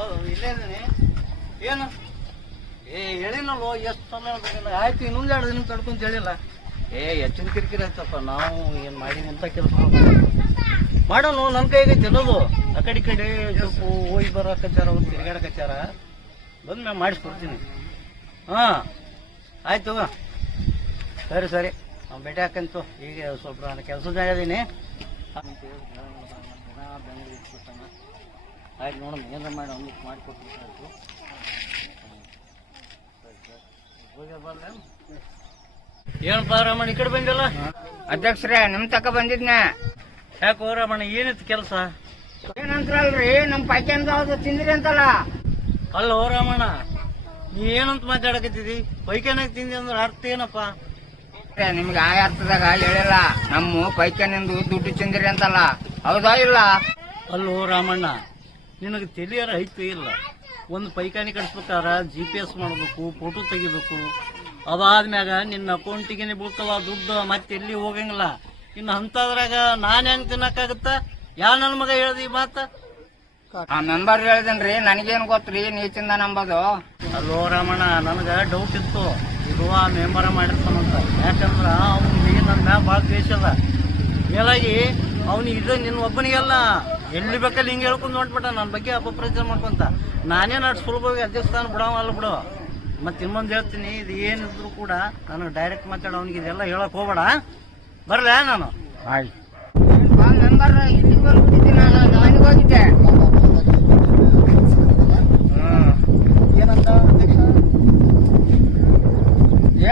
ಹೌದು, ಇಲ್ಲೇ ಇದ್ದೀನಿ. ಏನು? ಏ, ಹೇಳಿನಲ್ವ, ಎಷ್ಟು ಸಮಯ ಆಯ್ತು ಇನ್ನೊಂದು ಎರಡು ದಿನ ತಡ್ಕೊಂತ ಹೇಳಿಲ್ಲ. ಏ, ಹೆಚ್ಚಿನ ಕಿರಿಕಿರಿ ಆಯ್ತಪ್ಪ ನಾವು ಏನು ಮಾಡಿ ಅಂತ ಕೆಲಸ ಮಾಡೋಣ ನನ್ನ ಕೈಗೆ ತಿನ್ನೋದು ಆ ಕಡೆ ಕಡೆ ಸ್ವಲ್ಪ ಹೋಗಿ ಬರೋ ಅವ್ರು ತಿರುಗಾಡಕಚ್ಚಾರ ಬಂದು ನಾನು ಮಾಡಿಸ್ಕೊಡ್ತೀನಿ. ಹಾಂ, ಆಯ್ತು. ಸರಿ ಸರಿ. ನಾವು ಭೇಟಿ ಹಾಕಂತು. ಈಗ ಸ್ವಲ್ಪ ನಾನು ಕೆಲಸದ ಇದೀನಿ. ಆಯ್ತು ನೋಡೋಣ ಏನಾರ ಮಾಡಿ ಒಂದು ಮಾಡಿಕೊಡ್ತೀನಿ ಏನಪ್ಪ ರಾಮಣ್ಣ ಈ ಕಡೆ ಬಂದಿಲ್ಲ? ಅಧ್ಯಕ್ಷರೇ ನಿಮ್ ತಕ ಬಂದಿದ್ನ. ಯಾಕೋ ರಾಮಣ್ಣ ಏನಿತ್ತು ಕೆಲಸ? ಏನಂತ್ರಲ್ರಿ ನಮ್ ಅದು ತಿಂದ್ರಿ ಅಂತಲ್ಲ. ಅಲ್ಲ ಹೋ ರಾಮಣ್ಣ ನೀ ಏನಂತ ಮಾತಾಡಕತ್ತಿದಿ? ಪೈಕೇನಾಗ ತಿಂದಿ ಅಂದ್ರೆ ಅರ್ಥ ಏನಪ್ಪ? ನಿಮ್ಗೆ ಆ ಅರ್ಥದಾಗ ಹೇಳಿಲ್ಲ. ನಮ್ಮ ಪೈಕೇನಿಂದ ದುಡ್ಡು ತಿಂದ್ರಿ ಅಂತಲ್ಲ. ಹೌದಾ ಇಲ್ಲ? ಅಲ್ಲೋ ರಾಮಣ್ಣ ನಿನಗೆ ತಿಳಿಯಾರ ಐತೆ ಇಲ್ಲ. ಒಂದು ಪೈಕಾನಿ ಕಟ್ಸ್ಬೇಕಾರ ಜಿ ಪಿ ಎಸ್ ಮಾಡಬೇಕು ಫೋಟೋ ತೆಗಿಬೇಕು. ಅದಾದ್ಮ್ಯಾಗ ನಿನ್ನ ಅಕೌಂಟಿಗೆ ಬೀಳ್ತಾವ ದುಡ್ಡು ಮತ್ತೆ ಎಲ್ಲಿ ಹೋಗಂಗಿಲ್ಲ. ಇನ್ನು ಅಂತದ್ರಾಗ ನಾನು ಹೆಂಗೆ ತಿನ್ನಕ್ಕಾಗತ್ತ? ಯಾವ ನನ್ನ ಮಗ ಹೇಳ್ದಿ ಮಾತ? ಆ ಮೆಂಬರ್ ಹೇಳಿದನ್ರಿ ನನಗೇನು ಗೊತ್ತ್ರಿ ನೀ ತಿಂದ ನಂಬೋದು. ಅಲ್ಲೋ ರಾಮಣ್ಣ ನನಗೆ ಡೌಟ್ ಇತ್ತು. ಇದು ಆ ಮೆಂಬರ ಮಾಡಿರ್ತಾನಂತ ಯಾಕಂದ್ರ ಅವ್ನಿಗೆ ನನ್ನ ಭಾಳ ದ್ವೇಷ ಅದ. ಮೇಲಾಗಿ ಅವ್ನಿಗೆ ಇದು ನಿನ್ನ ಒಬ್ಬನಿಗೆಲ್ಲ. ಎಲ್ಲಿ ಬೇಕಲ್ಲಿ ಹಿಂಗೆ ಹೇಳ್ಕೊಂಡು ಹೊಂಟ್ಬಿಟ್ಟ ನನ್ನ ಬಗ್ಗೆ ಅಪಪ್ರಚಾರ ಮಾಡ್ಕೊಂತ. ನಾನೇ ನಾಟ್ ಸುಲಭವಾಗಿ ಅಧ್ಯಕ್ಷ ಸ್ಥಾನ ಬಿಡವ ಅಲ್ಲ ಬಿಡು. ಮತ್ತೆ ಇನ್ನೊಂದು ಹೇಳ್ತೀನಿ ಇದು ಏನಿದ್ರು ಕೂಡ ನನಗೆ ಡೈರೆಕ್ಟ್ ಮಾತಾಡ ಅವ್ನಿಗೆ ಇದೆಲ್ಲ ಹೇಳಕ್ ಹೋಗ್ಬೇಡ. ಬರಲೇ ನಾನು? ಆಯ್ತು. ನಾನು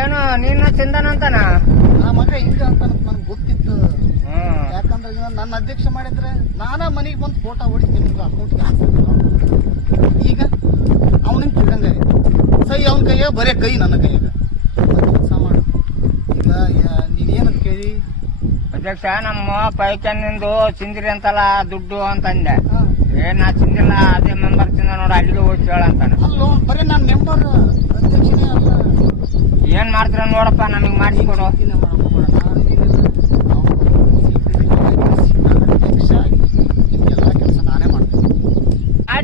ಏನು ನೀನು ತಿಂದನಂತನ ಆ ಮಗ ಹಿಂಗ ಅಂತ ನನಗೆ ಗೊತ್ತಿತ್ತು. ನನ್ನ ಅಧ್ಯಕ್ಷ ಮಾಡಿದ್ರೆ ನಾನಾ ಮನೆಗೆ ಬಂದು ಫೋಟೋ ಹೊಡಿತೀನಿ ನಿಮ್ಗೆ ಅಕೌಂಟ್ಗೆ ಈಗ ಅವನಿಗೆ ತಿಳ್ದಂಗೆ ಸೈ ಅವನ ಕೈಯ ಬರೇ ಕೈ ನನ್ನ ಕೈಯಾಗ. ಕೆಲಸ ಮಾಡು. ಈಗ ನೀನೇನಂತ ಕೇಳಿ? ಅಧ್ಯಕ್ಷ ನಮ್ಮ ಪೈಕಾನಿಂದು ಚಿಂದಿರಿ ಅಂತಲ್ಲ ದುಡ್ಡು ಅಂತಂದೆ. ಏ ನಾ ತಿಂದಿಲ್ಲ ಅದೇ ಮೆಂಬರ್ ತಿಂದ ನೋಡು ಅಲ್ಲಿಗೆ ಹೋಗಿ ಅಂತ ಅಲ್ಲೋ ಬರೀ ನನ್ನ ಮೆಂಬರ್ ಅಧ್ಯಕ್ಷನೇ ಅಲ್ಲ. ಏನ್ ಮಾಡ್ತೀರ ನೋಡಪ್ಪ ನಮಗ್ ಮಾಡಿಸ್ಕೊಡು ಚಿಂತೆ ಮಾಡಕ್ ಹೋಗ್ಬೇಡ. ನಾನು ಏನಿಲ್ಲ, ಅವ್ನು ಅಧ್ಯಕ್ಷ ಆಗಿ ನಿಮ್ಗೆಲ್ಲ ಕೆಲಸ ನಾನೇ ಮಾಡ್ತೀನಿ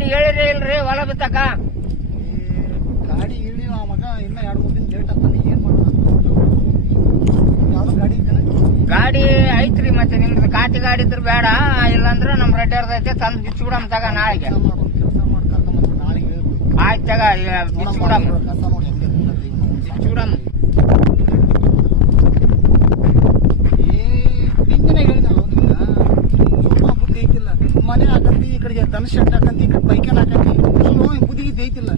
ಗಾಡಿ ಹೇಳಿರಿ ಇಲ್ರಿ ಹೊಲ ಬಿತ್ತಕ? ಗಾಡಿ ಇಳಿ ಆ ಮಗ ಇನ್ನ ಎರಡು ಮೂರು ದಿನ ಲೇಟ್ ಆಗ್ತಾನೆ ಏನ್ ಮಾಡೋಣ ಗಾಡಿ ಗಾಡಿ ಐತ್ರಿ ಮತ್ತೆ ನಿಮ್ದು ಕಾಟಿ ಗಾಡಿ ಇದ್ರ ಬೇಡ ಇಲ್ಲಾಂದ್ರೆ ನಮ್ ರೆಡ್ಡಿ ಐತೆ ತಂದು ಬಿಚ್ಚಿಬಿಡಮ್ ತಗ ನಾಳೆಗೆ. ಆಯ್ತು ತಗ ಬಿಚ್ಚಿಬಿಡಮ್. ಬಿಚ್ಚಿಬಿಡಮ್ ಏ ನಿನ್ನೆ ಹೇಳಿನಲ್ಲ ನಿನ್ನ ಸ್ವಲ್ಪ ಬುದ್ಧಿ ಐತಿಲ್ಲ ಮನೆ ಹಾಕಂತಿ, ಈ ಕಡೆಗೆ ದನ ಶೆಡ್ ಹಾಕಂತಿ, ಈ ಕಡೆ ಬೈಕನ್ ಹಾಕಂತಿ ಅಲ್ಲೋ ಈ ಬುದ್ಧಿ ಗಿದ್ದಿ ಐತಿಲ್ಲ.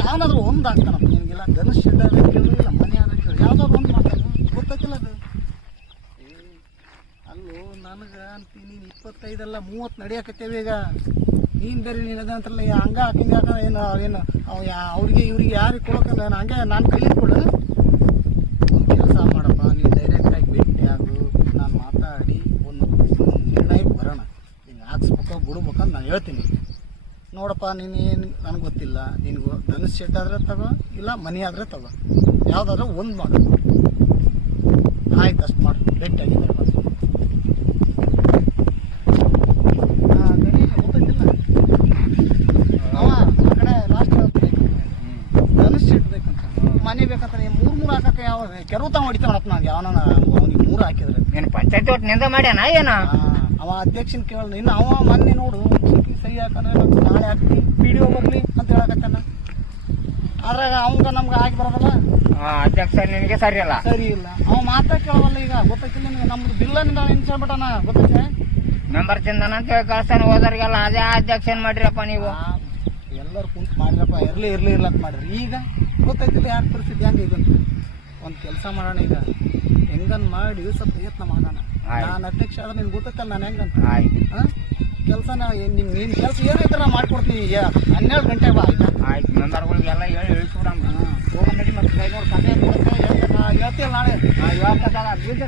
ಯಾವ್ದಾದ್ರು ಒಂದು ಹಾಕ್ತಾನಪ್ಪ ನಿನಗೆಲ್ಲ ದನ ಶೆಡ್ ಕೇಳಿಲ್ಲ ಮನೆ ಆದ್ರೆ ಕೇಳಿ ಯಾವ್ದಾದ್ರು ಒಂದು ಮಾಡ್ತಾನೆ ಗೊತ್ತಾಗಿಲ್ಲ ಅದು. ಅಲ್ಲೋ, ನನಗೆ ಅಂತಿ ನೀನು ಇಪ್ಪತ್ತೈದಲ್ಲ ಮೂವತ್ತು ನಡೆಯಕತ್ತೇವೆ ಈಗ. ನೀನು ಬೇರೆ ನೀನು ಅದಂತಲ್ಲ ಹಂಗ ಹಾಕಿಂಗ ಹಾಕ ಏನು ಏನು ಅವ್ರಿಗೆ, ಇವ್ರಿಗೆ ಯಾರಿಗೆ ಕೊಡೋಕಲ್ಲ ನಾನು ಹಂಗೆ, ನಾನು ಕೈಲಿ ಒಂದು ಕೆಲಸ ಮಾಡಪ್ಪ ನೀನು ಡೈರೆಕ್ಟಾಗಿ ಭೇಟಿ ಆಗು ನಾನು ಮಾತಾಡಿ ಒಂದು ಒಂದು ನಿರ್ಣಯಕ್ಕೆ ಬರೋಣ ಹಿಂಗೆ ಬಿಡ್ಬೇಕಂತ ನಾನು ಹೇಳ್ತೀನಿ. ನೋಡಪ್ಪ ನೀನು ಏನು ನನಗೆ ಗೊತ್ತಿಲ್ಲ. ನಿನಗೂ ಧನುಷ್ ಶೆಡ್ ಆದರೆ ತಗೋ ಇಲ್ಲ ಮನೆ ಆದರೆ ತಗೋ. ಯಾವುದಾದ್ರೂ ಒಂದು ಮಾಡು. ಆಯ್ತು ಅಷ್ಟು ಮಾಡು ಬೇಕಂತ. ಮನೆ ನೀವು ಮೂರು ಮೂರು ಹಾಕಕ್ಕೆ ಯಾವ ಕೆರವು ತಾವ ಹೊಡಿತಾವಣಪ್ಪ ನಂಗೆ ಯಾವನ ಅವ್ನಿಗೆ ಮೂರು ಹಾಕಿದ್ರೆ. ಏನು ಪಂಚಾಯತಿ ಒಟ್ಟು ನಿಂದ ಮಾಡ್ಯಾನ ಏನ? ಅವ ಅಧ್ಯಕ್ಷನ ಕೇಳ ಇನ್ನು ಅವ ಮೊನ್ನೆ ನೋಡು ಸಿಕ್ಕಿ ಸಹಿ ಹಾಕಂದ್ರೆ ನಮ್ಗೆ ನಾಳೆ ಹಾಕ್ತಿ ಪಿ ಡಿ ಒ ಬರಲಿ ಅಂತ ಹೇಳಕತ್ತಾನ. ಅದ್ರಾಗ ಅವಂಗ ನಮ್ಗೆ ಆಗಿ ಬರೋದಲ್ಲ? ಆ, ಅಧ್ಯಕ್ಷ ನಿನಗೆ ಸರಿ ಅಲ್ಲ. ಸರಿ ಇಲ್ಲ. ಅವ ಮಾತಾ ಕೇಳವಲ್ಲ ಈಗ. ಗೊತ್ತೈತಿ ನಿನಗೆ. ನಮ್ದು ಬಿಲ್ಲನಿಂದ ಎನ್ಸ್ಬಿಟ್ಟಾನ ಗೊತ್ತೈತೆ ಮೆಂಬರ್ ಚಿಂದನ ಅಂತ ಹೇಳಿ ಕಳ್ಸಾನ ಹೋದವ್ರಿಗೆಲ್ಲ. ಅದೇ ಅಧ್ಯಕ್ಷನ್ ಮಾಡಿರಪ್ಪ ನೀವು? ಎಲ್ಲರೂ ಕುಂತು ಮಾಡಿರಪ್ಪ. ಇರ್ಲಿ ಇರ್ಲಿ ಇರ್ಲಕ್ ಮಾಡ್ರಿ ಈಗ ಗೊತ್ತೈತಿಲ್ಲ ಯಾರ ಪರಿಸ್ಥಿತಿ ಹೆಂಗೆ ಈಗ ಒಂದು ಕೆಲಸ ಮಾಡೋಣ ಈಗ. ಹೆಂಗನ್ ಮಾಡಿ ಸ್ವಲ್ಪ ಪ್ರಯತ್ನ ಮಾಡೋಣ. ನಾನು ಅಧ್ಯಕ್ಷ ಆದ್ರೆ ನಿನ್ಗೆ ಗೊತ್ತಲ್ಲ ನಾನು ಹೆಂಗಂತ ಕೆಲಸ ಕೆಲಸನ ನಿನ್ ಕೆಲಸ ಏನೈತೆ ನಾ ಮಾಡ್ಕೊಡ್ತೀನಿ ಈಗ. ಹನ್ನೆರಡು ಗಂಟೆ ಬಾ ಆಯ್ತಾ. ಆಯ್ತು ಮೆಂಬರ್ಗಳಿಗೆಲ್ಲ ಹೇಳಿ ಹೇಳ್ಕೊಡಮ್ಮ ಹೋಗಿ ಮತ್ತೆ ಕೈ ನೋಡಿ ಹೇಳ್ತೀನಿ ನಾಳೆ. ಇವತ್ತು